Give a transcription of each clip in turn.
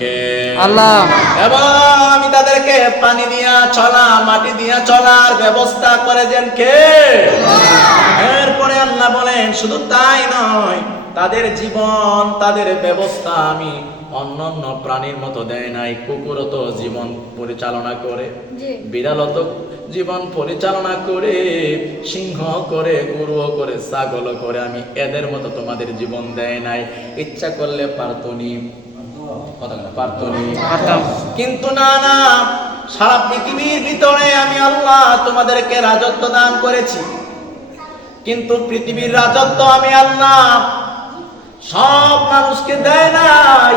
কে? আল্লাহ। এবং আমি তাদেরকে পানি দিয়া চলা, মাটি দিয়া চলার ব্যবস্থা করেছেন কে? এরপরে আল্লাহ বলেন শুধু তাই নয়, তাদের জীবন, তাদের ব্যবস্থা আমি অন্যান্য প্রাণীর মতো দেয় নাই। কুকুরও তো জীবন পরিচালনা করে, বিড়ালও তো জীবন পরিচালনা করে, সিংহ করে, গরুও করে, ছাগলও করে। আমি এদের মতো তোমাদের জীবন দেয় নাই। ইচ্ছা করলে পারতনি, পারতনি, কিন্তু না, সারা পৃথিবীর ভিতরে আমি আল্লাহ তোমাদেরকে রাজত্ব দান করেছি, কিন্তু পৃথিবীর রাজত্ব আমি আল্লাহ সব মানুষকে দেয় নাই।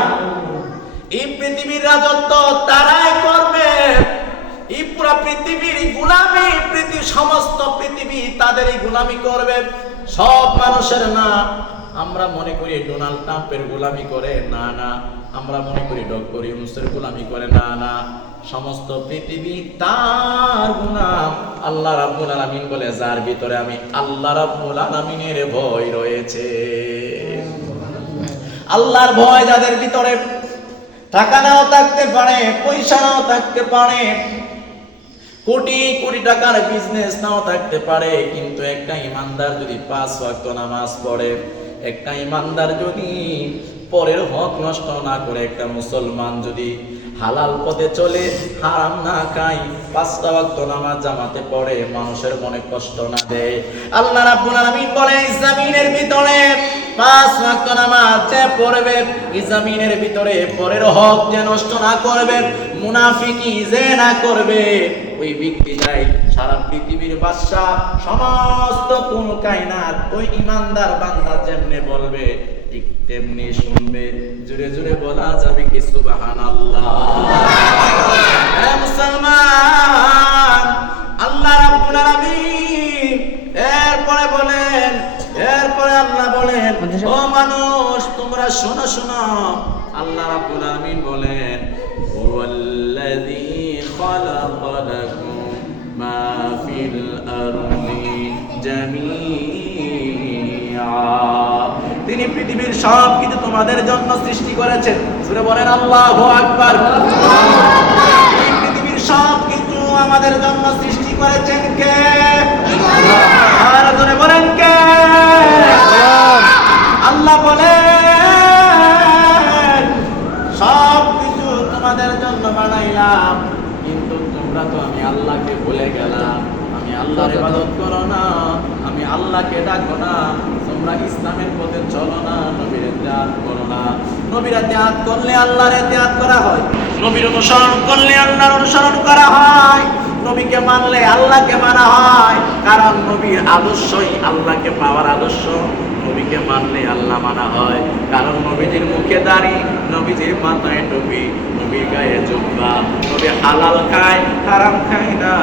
এই পৃথিবীর রাজত্ব তারাই করবে। এই পুরো পৃথিবীর গোলামি, সমস্ত পৃথিবী তাদেরই গোলামি করবে, সব মানুষের না। আমরা মনে করি ডোনাল্ড ট্রাম্পের গোলামি করে, না। আমরা মনে করি ডক্টর ইউনূসের গোলামি করে, না। সমস্ত পৃথিবী তার গোলাম। আল্লাহ রাব্বুল আলামিন বলে যার ভিতরে আমি আল্লাহ রাব্বুল আলামিনের ভয় রয়েছে। আল্লাহর ভয় যাদের ভিতরে, টাকা নাও থাকতে পারে, পয়সা নাও থাকতে পারে, কোটি কোটি টাকার বিজনেস নাও থাকতে পারে, কিন্তু একটা ইমানদার যদি 5 ওয়াক্ত নামাজ পড়ে, একটা ইমানদার যদি পরের হক নষ্ট না করে, একটা মুসলমান যদি হালাল পথে চলে, হারাম না খায়, 5টা ওয়াক্ত নামাজ জামাতে পড়ে, মানুষের মনে কষ্ট না দেয়, আল্লাহ রাব্বুল আলামিন বলে জমিনের ভিতরে 5 ওয়াক্ত নামাজ যে পড়বে, এই জমিনের ভিতরে পরের হক যে নষ্ট না করবে, মুনাফিকি যে না করবে, ওই ব্যক্তিটাই সারা পৃথিবীর বাদশা, সমস্ত কোন কায়নাত ওই ইমানদার বান্দা যেমনে বলবে ঠিক তেমনি শুনবে। জোরে জোরে বলা যাবে কি সুবহানাল্লাহ। হে মুসলমান, আল্লাহ রাব্বুল আলামিন এরপরে আল্লাহ বলেন, ও মানুষ তোমরা শোনো। আল্লাহ রাব্বুল আলামিন বলেন, হুয়াল্লাযী খালাকা লাকুম মা ফিল আরদি জামিআ। তিনি পৃথিবীর সব কিছু তোমাদের জন্য সৃষ্টি করেছেন। সূরা বলেন আল্লাহু আকবার। এই পৃথিবীর সব কিছু আমাদের জন্য সৃষ্টি করেছেন কে? আর জোরে বলেন কে? আল্লাহ বলেন সব কিছু তোমাদের জন্য বানাইলাম, কিন্তু তোমরা তো আমি আল্লাহকে ভুলে গেলাম। আমি আল্লাহর ইবাদত করো না, আমি আল্লাহকে ডাকো না, তোমরা ইসলামের পথে চলো না, নবীর ইত্তেআত করো না। নবীর ইত্তেআত করলে আল্লাহর ইত্তেআত করা হয়, নবীর অনুসরণ করলে আল্লাহর অনুসরণ করা হয়, নবীকে মানলে আল্লাহকে মানা হয়, কারণ নবীর আদর্শই আল্লাহকে পাওয়ার আদর্শ। নবীকে মানলে আল্লাহ মানা হয়, কারণ নবীজির মুখে দাড়ি, নবীজির মাথায় টুপি, নবীর গায়ে জুব্বা, নবী হালাল খায়, হারাম খায় না।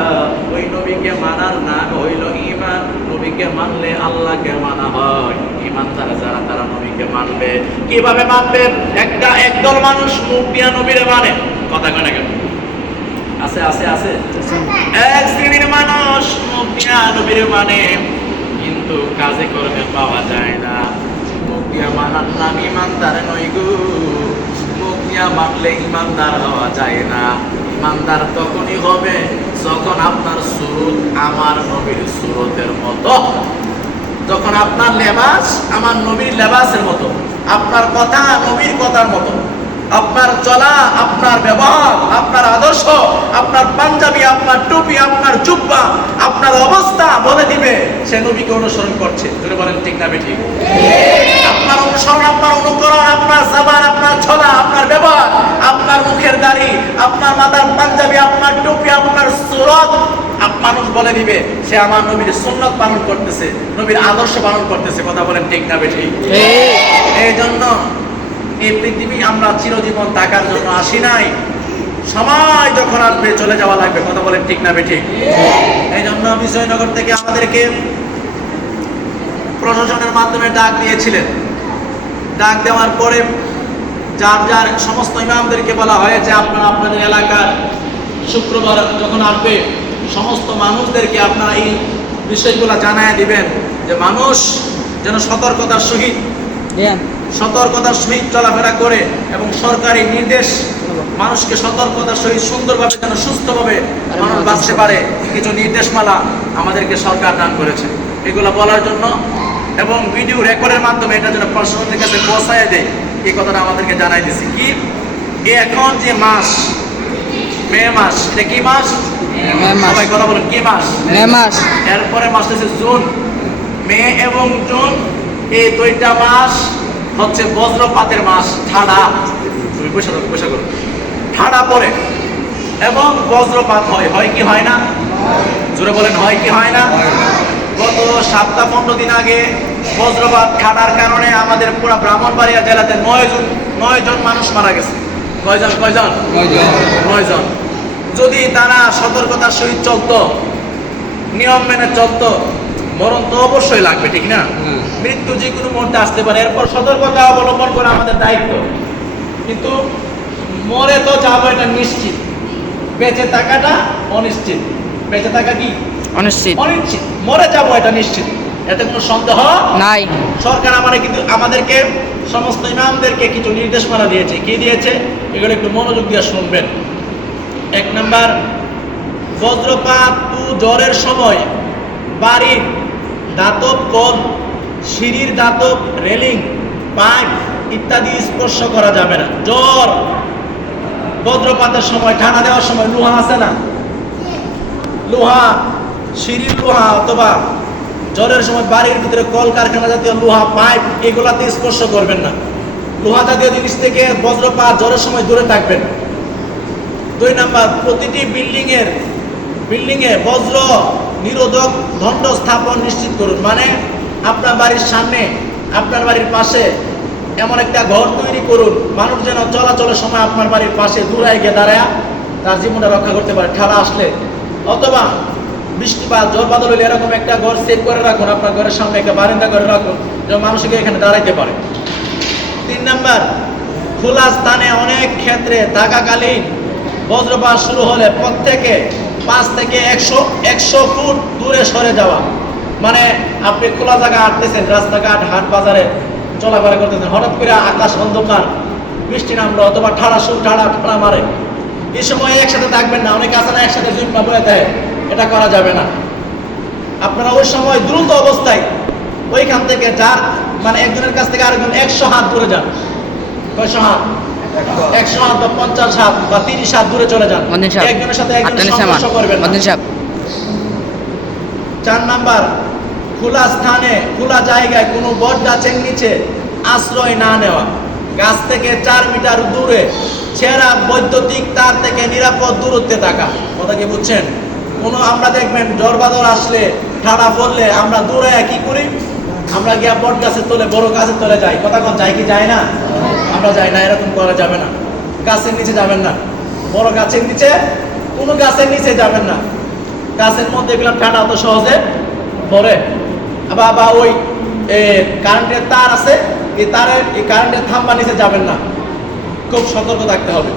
ওই নবীকে মানার নাম হইল ঈমান। নবীকে মানলে আল্লাহকে মানা হয়। ঈমানদার যারা তারা নবীকে মানবে। কিভাবে মানবে? একদল মানুষ মুখ দিয়া নবীরে মানে, কথা কয় না কেন? আছে এক শ্রেণীর মানুষ মুখ দিয়া নবীরে মানে, কিন্তু কাজে কর্মে পাওয়া যায় না। মুখ দিয়া মানার নাম ইমানদার নয় গো। মুখ দিয়া মানলে ইমানদার হওয়া যায় না। ইমানদার তখনই হবে যখন আপনার সুরত আমার নবীর সুরতের মতো, যখন আপনার লেবাস আমার নবীর লেবাসের মতো, আপনার কথা নবীর কথার মতো, আপনার চলা, আপনার ব্যবহার, আপনার আদর্শ, আপনার পাঞ্জাবি, আপনার টুপি, আপনার জুব্বা, আপনার অবস্থা বলে দিবে সে নবীকে অনুসরণ করছে। যদি বলেন ঠিক না বেঠিক? আপনার অনুসরণ, আপনার অনুকরণ, আপনার জবান, আপনার চলা, আপনার ব্যবহার, আপনার মুখের দাড়ি, আপনার মাথার পাঞ্জাবি, আপনার টুপি, আপনার সুরত, মানুষ বলে দিবে সে আমার নবীর সুন্নাত পালন করতেছে, নবীর আদর্শ পালন করতেছে। কথা বলেন ঠিক না বেঠিক? এই জন্য এই পৃথিবী আমরা চিরজীবন থাকার জন্য আসি নাই। সময় যখন আসবে চলে যাওয়া লাগবে। কথা বলেন ঠিক না বেঠিক? এই জন্য বিজয়নগর থেকে আমাদেরকে প্রশাসনের মাধ্যমে ডাক দিয়েছিলেন। ডাক দেওয়ার পরে যার সমস্ত ইমামদেরকে বলা হয়েছে আপনারা আপনাদের এলাকার শুক্রবার যখন আসবে সমস্ত মানুষদেরকে আপনারা এই বিষয়গুলো জানায় দিবেন, যে মানুষ যেন সতর্কতার সহিত সতর্কতার সহিত চলাফেরা করে এবং সরকারি নির্দেশ মানুষকে সতর্কতার সহিত সুন্দরভাবে যেন সুস্থভাবে মানুষ বাঁচতে পারে কিছু নির্দেশমালা আমাদেরকে সরকার দান করেছে। এগুলো বলার জন্য এবং ভিডিও রেকর্ডের মাধ্যমে এটা যেন প্রশাসনের কাছে পৌঁছায় দেয় এই কথাটা আমাদেরকে জানাই দিছি। কি এখন যে মাস মে মাস, এটা কি মাস? সবাই কথা বলেন, কি মাস? মে মাস। এরপরে মাস হচ্ছে জুন। মে এবং জুন এই দুইটা মাস হচ্ছে বজ্রপাতের মাস। ঠাডা, তুমি পয়সা করো, ঠাডা পড়ে এবং বজ্রপাত হয়। হয় কি হয় না? জোরে বলেন, হয় কি হয় না? গত 7-15 দিন আগে বজ্রপাত ঠাডার কারণে আমাদের পুরো ব্রাহ্মণবাড়িয়া জেলাতে 9 জন মানুষ মারা গেছে। কয়জন? 9 জন। যদি তারা সতর্কতার সহিত চলতো, নিয়ম মেনে চলতো, মরণ তো অবশ্যই লাগবে, ঠিক না? মৃত্যু যে কোনো মুহূর্তে আসতে পারে। এরপর সতর্কতা অবলম্বন করা আমাদের দায়িত্ব। কিন্তু মরে তো যাবো এটা নিশ্চিত, বেঁচে থাকাটা অনিশ্চিত। বেঁচে থাকা কি অনিশ্চিত? অনিশ্চিত। মরে যাবো এটা নিশ্চিত, এতে কোনো সন্দেহ নাই। সরকার কিন্তু আমাদেরকে সমস্ত ইমামদেরকে কিছু নির্দেশমালা দিয়েছে। কি দিয়েছে? এগুলো একটু মনোযোগ দিয়ে শুনবেন। 1 নাম্বার, বজ্রপাত ও ঝড়ের সময় বাড়ির দাতব কল, সিঁড়ির দাতব রেলিং, পাইপ ইত্যাদি স্পর্শ করা যাবে না। ঝড় বজ্রপাতের সময়, ঠান্ডা দেওয়ার সময় লোহা আছে না, লোহা, সিঁড়ির লোহা অথবা ঝড়ের সময় বাড়ির ভিতরে কল কারখানা জাতীয় লোহা, পাইপ এগুলাতে স্পর্শ করবেন না। লোহা জাতীয় জিনিস থেকে বজ্রপাত ঝড়ের সময় দূরে থাকবেন। 2 নাম্বার, প্রতিটি বিল্ডিংয়ে বজ্র নিরোধক দণ্ড স্থাপন নিশ্চিত করুন। মানে আপনার বাড়ির সামনে, আপনার বাড়ির পাশে এমন একটা ঘর তৈরি করুন, মানুষ যেন চলাচলের সময় আপনার বাড়ির পাশে দূরায় গিয়ে দাঁড়ায় তার জীবনটা রক্ষা করতে পারে ঠাড়া আসলে। অথবা বৃষ্টিপাত ঝড় বাদল হলে এরকম একটা ঘর সেট করে রাখুন, আপনার ঘরের সামনে একটা বারান্দা করে রাখুন যেন মানুষকে এখানে দাঁড়াইতে পারে। 3 নাম্বার, খোলা স্থানে অনেক ক্ষেত্রে থাকাকালীন বজ্রপাত শুরু হলে প্রত্যেকে 5 থেকে 100 ফুট দূরে সরে যাওয়া। মানে আপনি খোলা জায়গা হাঁটতেছেন, রাস্তাঘাট, হাট বাজারে চলাফেরা করতেছেন, হঠাৎ করে আকাশ অন্ধকার, বৃষ্টি নামলো অথবা ঠাড়া মারে, এই সময় একসাথে থাকবেন না। অনেকে আছে না একসাথে জুম্মা বয়ে দেয়, এটা করা যাবে না। আপনারা ওই সময় দ্রুত অবস্থায় ওইখান থেকে যার মানে একজনের কাছ থেকে আরেকজন 100 হাত দূরে যান। কয়শো হাত? 100 হাত বা 50 হাত বা 30 হাত দূরে চলে যান। একজনের সাথে একজন সংঘর্ষ করবেন না। 4 নাম্বার, খোলা স্থানে, খোলা জায়গায় কোনো বট গাছের নিচে আশ্রয় না নেওয়া। গাছ থেকে 4 মিটার দূরে ছেঁড়া বৈদ্যুতিক তার থেকে নিরাপদ দূরত্বে থাকা। কথা কি বুঝছেন? আমরা দেখবেন ঝড় বাদল আসলে, ঠাড়া পড়লে আমরা দূরে কি করি? আমরা গিয়া বট গাছের তলে, বড় গাছের তলে যাই। কথা কোন যায় কি যায় না? আমরা যাই না, এরকম করা যাবে না। গাছের নিচে যাবেন না, বড় গাছের নিচে, কোনো গাছের নিচে যাবেন না। গাছের মধ্যে গেলাম ঠান্ডা অত সহজে পড়ে। বা ওই কারেন্টের তার আছে, এই কারেন্টের থাম্বা নিচে যাবেন না, খুব সতর্ক থাকতে হবে।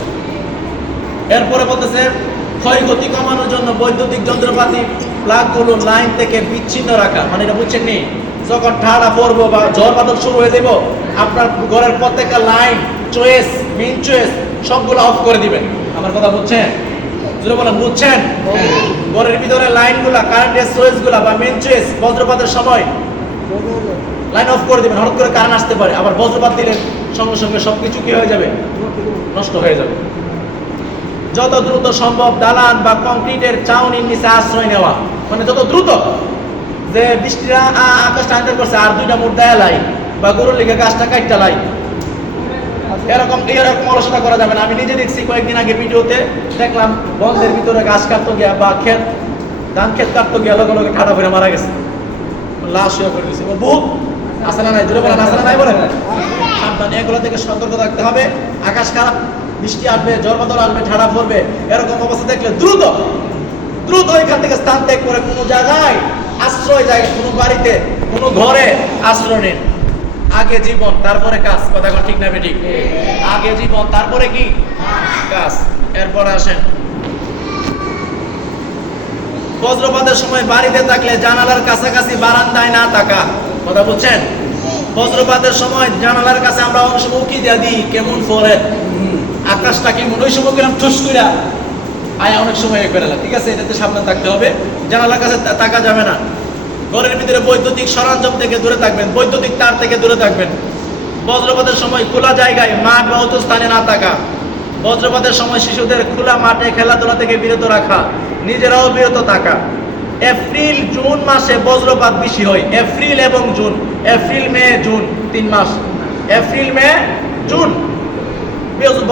এরপরে বলতেছে ক্ষয়ক্ষতি কমানোর জন্য বৈদ্যুতিক যন্ত্রপাতি প্লাগগুলো লাইন থেকে বিচ্ছিন্ন রাখা। মানে এটা বুঝছেন নি? যখন ঠাড়া পড়বো বা ঝড় বাদল শুরু হয়ে যাব, আপনার ঘরের প্রত্যেকটা লাইন, মেইন চয়েস সবগুলো অফ করে দিবেন। আমার কথা বুঝছেন? যদি বলেন বুঝছেন? ঘরের ভিতরে লাইনগুলা, কারেন্টের সুইচগুলা বা মেইন চয়েস বজ্রপাতের সময় লাইন অফ করে দিবেন। হঠাৎ করে কারেন্ট আসতে পারে, আবার বজ্রপাত দিলে সঙ্গে সঙ্গে সবকিছু কি হয়ে যাবে? নষ্ট হয়ে যাবে। যত দ্রুত সম্ভব দালান বা কংক্রিটের চাউনির নিচে আশ্রয় নেওয়া। মানে যত দ্রুত, যে বৃষ্টিরা আকাশ টাইম করছে আর 2টা মুঠ দেয়া লাই বা গরুর লিগে গাছটা কাটটা লাই, এরকম অলসতা করা যাবে না। আমি নিজে দেখছি কয়েকদিন আগে ভিডিওতে দেখলাম, বন্ধের ভিতরে গাছ কাটতে গিয়া বা ধান ক্ষেত কাটতে গিয়া লগে লগে ঠাড়া করে মারা গেছে, লাশ হয়ে পড়ে গেছে। বহুত আসে না নাই? জোরে বলেন, আসে না নাই? বলেন। সাবধান, এগুলো থেকে সতর্ক থাকতে হবে। আকাশ খারাপ, বৃষ্টি আসবে, ঝড় বাদল আসবে, ঠাড়া পড়বে, এরকম অবস্থা দেখলে দ্রুত এখান থেকে স্থান ত্যাগ করে কোনো জায়গায় আশ্রয়, কোনো বাড়িতে, কোনো ঘরে আশ্রয় নিন। আগে জীবন তারপরে কাজ। কথা ঠিক না বেঠিক? আগে জীবন তারপরে কি কাজ। এরপরে আসেন, বজ্রপাতের সময় বাড়িতে থাকলে জানালার কাছাকাছি বারান্দায় না থাকা। কথা বুঝছেন? বজ্রপাতের সময় জানালার কাছে আমরা অনেক সময় উকি দিয়া দিই কেমন পরে আকাশটা কেমন, ওই সময় কিরম ঠুস কইরা আয় অনেক সময় বেড়ালাম। ঠিক আছে, এটাতে সাবধান থাকতে হবে, জানালার কাছে তাকা যাবে না। ঘরের ভিতরে বৈদ্যুতিক সরঞ্জাম থেকে দূরে থাকবেন, বৈদ্যুতিক তার থেকে দূরে থাকবেন। বজ্রপাতের সময় খোলা জায়গায় মাঠ বা উঁচু স্থানে না থাকা। বজ্রপাতের সময় শিশুদের খোলা মাঠে খেলাধুলা থেকে বিরত রাখা, নিজেরাও বিরত থাকা। এপ্রিল জুন মাসে বজ্রপাত বেশি হয়, এপ্রিল এবং জুন, এপ্রিল মে জুন 3 মাস, এপ্রিল মে জুন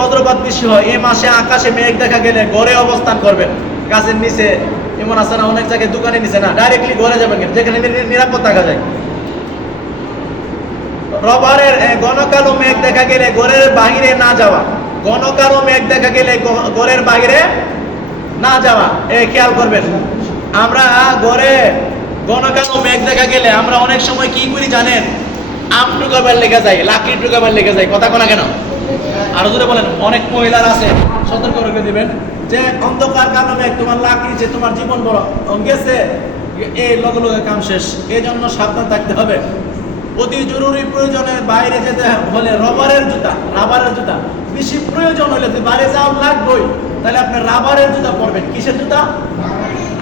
বজ্রপাত বেশি হয়। এই মাসে আকাশে মেঘ দেখা গেলে ঘরে অবস্থান করবেন, গাছের নিচে, এমন আছে না অনেক জায়গায় দোকানের নিচে না, ডাইরেক্টলি ঘরে যাবেন যেখানে নিরাপদ থাকা যায়। রবারের ঘন কালো মেঘ দেখা গেলে ঘরের বাহিরে না যাওয়া, ঘন কালো মেঘ দেখা গেলে ঘরের বাহিরে না যাওয়া, খেয়াল করবেন। আমরা ঘরে ঘন কালো মেঘ দেখা গেলে আমরা অনেক সময় কি করি জানেন, আম টুকাবার লেগে যায়, লাকড়ি টুকাবার লেগে যায়। কথা কোনা কেন? আরো জোরে বলেন। অনেক মহিলার আছে, সতর্ক রেখে দিবেন যে অন্ধকার কালো মেঘ, তোমার লাকড়ি যে তোমার জীবন বড় গেছে, এই লগে লগে কাম শেষ। এই জন্য সাবধান থাকতে হবে। অতি জরুরি প্রয়োজনে বাইরে যেতে হলে রাবারের জুতা, বেশি প্রয়োজন হলে যদি বাইরে যাওয়া লাগবেই, তাহলে আপনি রাবারের জুতা পরবেন। কিসের জুতা?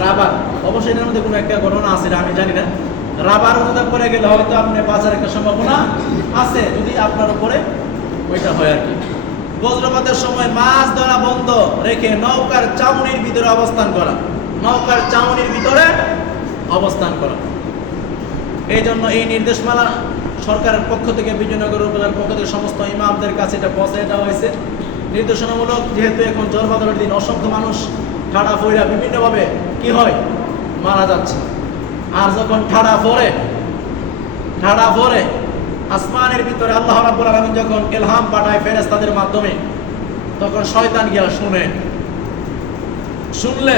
রাবার। অবশ্যই এটার মধ্যে কোনো একটা ঘটনা আছে, আমি জানি না। রাবার জুতা পরে গেলে হয়তো আপনি বাঁচার একটা সম্ভাবনা আছে, যদি আপনার উপরে ওইটা হয় আর কি। বজ্রপাতের সময় মাছ ধরা বন্ধ রেখে নৌকার চাউনির ভিতরে অবস্থান করা, নৌকার চাউনির ভিতরে অবস্থান করা। এই জন্য এই নির্দেশমালা সরকারের পক্ষ থেকে, বিজয়নগর উপজেলার পক্ষ থেকে সমস্ত ইমামদের কাছে এটা পৌঁছে দেওয়া হয়েছে নির্দেশনামূলক। যেহেতু এখন জ্বর বাদলের দিন, অসংখ্য মানুষ ঠাড়া ফইরা বিভিন্নভাবে কি হয়, মারা যাচ্ছে। আর যখন ঠাড়া পড়ে আসমানের ভিতরে আল্লাহ রাব্বুল আলামিন যখন ইলহাম পাঠায় ফেরেশতাদের মাধ্যমে, তখন শয়তান গিয়া শুনলে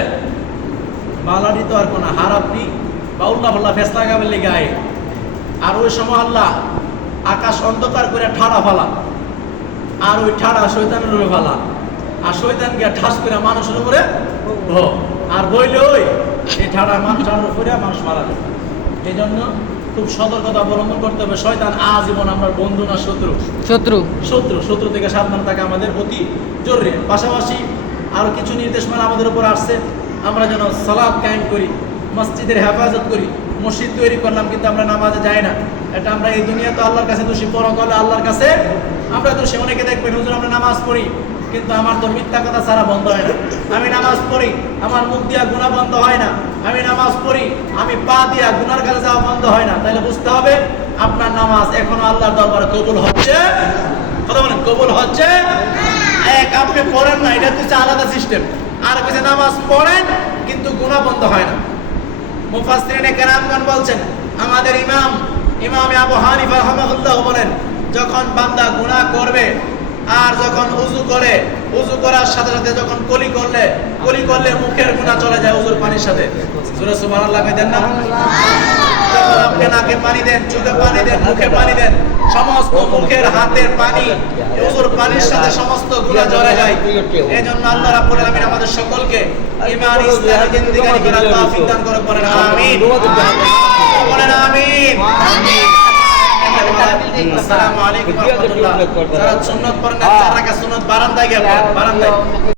বালাডি তো আর কোন হারাপনি বা উল্লাহ ফেসলা গাবের লেগে আয়। আর ওই সময় আল্লাহ আকাশ অন্ধকার করে ঠাড়া ফালা, আর ওই ঠাড়া শয়তানের উপরে ফালা, আর শয়তান গিয়া ঠাস করে মানুষের উপরে আর বইলে ওই এই ঠাড়া মানুষের উপরে মানুষ মারা যায়। এই জন্য খুব সতর্কতা অবলম্বন করতে হবে। শয়তান আজীবন আমরা বন্ধু না শত্রু থেকে সাবধান থাকা আমাদের অতি জরুরি। পাশাপাশি আরো কিছু নির্দেশমালা আমাদের উপর আসছে, আমরা যেন সালাত কায়েম করি, মসজিদের হেফাজত করি। মসজিদ তৈরি করলাম কিন্তু আমরা নামাজে যাই না, এটা আমরা এই দুনিয়া তো আল্লাহর কাছে দোষী, পরকালে আল্লাহর কাছে আমরা দোষী। অনেকে দেখবেন হুজুর আমরা নামাজ পড়ি কিন্তু আমার তো মিথ্যা কথা ছাড়া বন্ধ হয় না, আমি নামাজ পড়ি আমার মুখ দিয়া গুনাহ বন্ধ হয় না, আমি নামাজ পড়ি আমি পা দিয়া গুনার কাছে যাওয়া বন্ধ হয় না। তাহলে বুঝতে হবে আপনার নামাজ এখনো আল্লাহর দরবারে কবুল হচ্ছে। কথা বলেন, কবুল হচ্ছে? এক আপনি পড়েন না, এটা হচ্ছে আলাদা সিস্টেম। আর কিছু নামাজ পড়েন কিন্তু গুনাহ বন্ধ হয় না। মুফাসসিরিনে কেরামগণ বলছেন, আমাদের ইমাম আবু হানিফা রাহমাতুল্লাহ বলেন, যখন বান্দা গুনাহ করবে আর যখন উযু করে, উযু করার সাথে সাথে যখন কলি করলে মুখের গুনাহ চলে যায় উযুর পানির সাথে। সূরা সুবহানাল্লাহ কইতেন না? যখন আপনি নাকে পানি দেন, চোখে পানি দেন, মুখে পানি দেন, সমস্ত মুখের হাতের পানি উযুর পানির সাথে সমস্ত গুনাহ ঝরে যায়। এজন্য আল্লাহ রাব্বুল আলামিন আমাদের সকলকে ঈমান ইসলাম জিন্দেগি করার তৌফিক দান করে। বলেন আমিন, বলেন আমিন। আসসালামু আলাইকুম ওয়া রাহমাতুল্লাহ। যারা সুন্নাত পড়েন, 4 রাকাত সুন্নাত বারান্দায় গিয়ে পড়েন, বারান্দায়।